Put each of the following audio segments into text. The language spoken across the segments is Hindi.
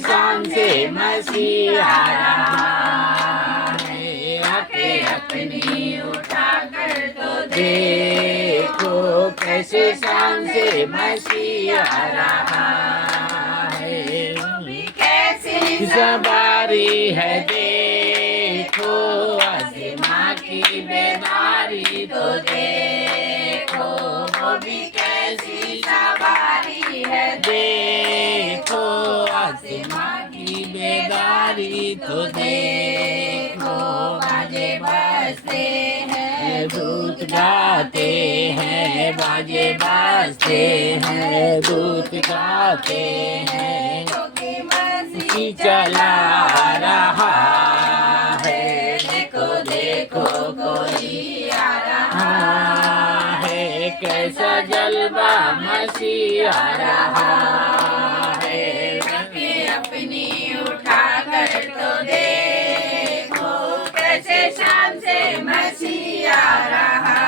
शाम से मसीह आ रहा है। आंखें अपनी उठा कर तो देखो कैसे शाम से मसीह आ रहा है। कैसी सवारी है देखो, आसमां की बेदारी तो देखो, वो भी कैसी सवारी है देखो, आसमां की बेदारी तो देखो। बाजे बजते हैं दूत गाते हैं, बाजे बजते हैं दूत गाते हैं, क्योंकि मसीह चला रहा है। देखो देखो कोई आ रहा है, कैसा जलवा मसीह आ रहा है। आंखें अपनी उठा कर तो देखो कैसे शाम से मसीह आ रहा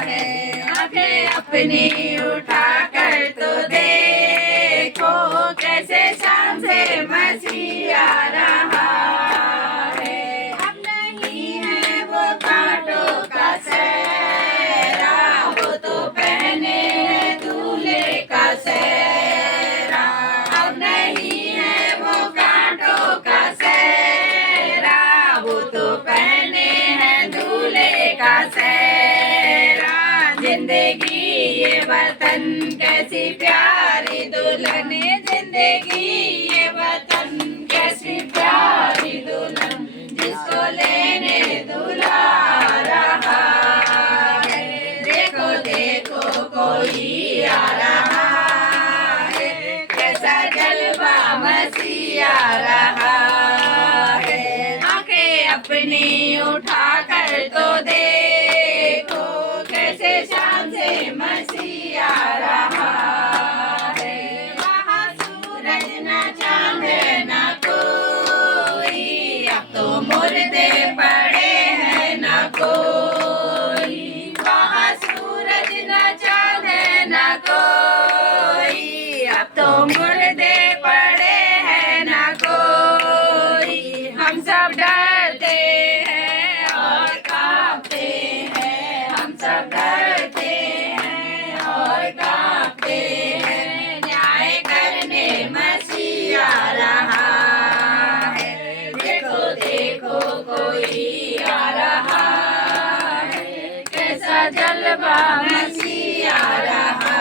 है। आंखें अपनी उठा कर तो देखो कैसे शाम से मसीह आ रहा है। अब नहीं है वो कांटों का सेहरा, वो तो पहने हैं दूल्हे का सेहरा। अब नहीं है वो कांटों का सेहरा, वो तो पहने हैं दूल्हे का सेहरा। जिंदगी ये वतन कैसी प्यारी दुल्हन, जिंदगी ये वतन कैसी प्यारी दुल्हन, जिसको लेने दूल्हा आ रहा है। देखो देखो कोई आ रहा है, कैसा जलवा मसीह आ रहा है। आंखें अपनी उठा कर तो देखो कैसे शाम से मसीह आ रहा है। वहाँ सूरज न चांद न कोई, अब तो मुर्दे पड़े हैं न कोई। वहाँ सूरज न चांद न कोई, अब तो मुर्दे पड़े हैं न कोई। हम सब डरते हैं और कांपते हैं, हम सब डरते हैं और कांपते हैं। न्याय करने मसीह आ रहा है। देखो देखो कोई आ रहा है, कैसा जलवा मसीह आ रहा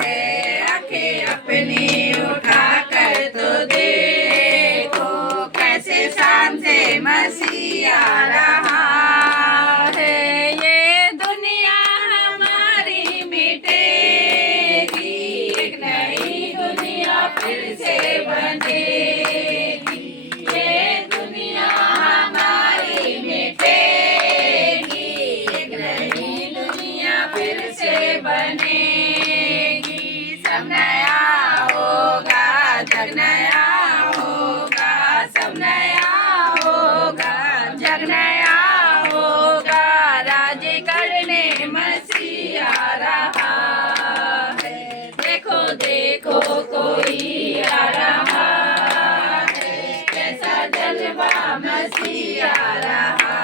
है। आंखें अपनी उठा कर तो देखो कैसे शाम से मसीह आ रहा है। ये दुनिया हमारी मिटेगी, एक नई दुनिया फिर से बनेगी। ये दुनिया हमारी मिटेगी, एक नई दुनिया फिर से बनेगी। सब नया होगा, जग नया होगा, सब नया होगा, जग नया होगा। राज करने मसीह आ रहा है। देखो देखो कोई आ रहा है, कैसा जलवा मसीह आ रहा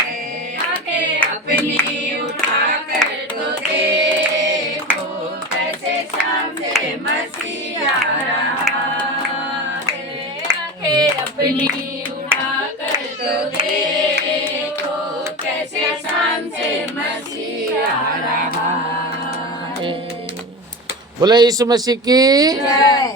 है। आंखें अपनी उठा कर तो देखो कैसे शाम से मसीह आ रहा है। आंखें अपनी उठा कर तो देखो कैसे शाम से मसीह आ रहा है। बोले यीशु मसीह की जय।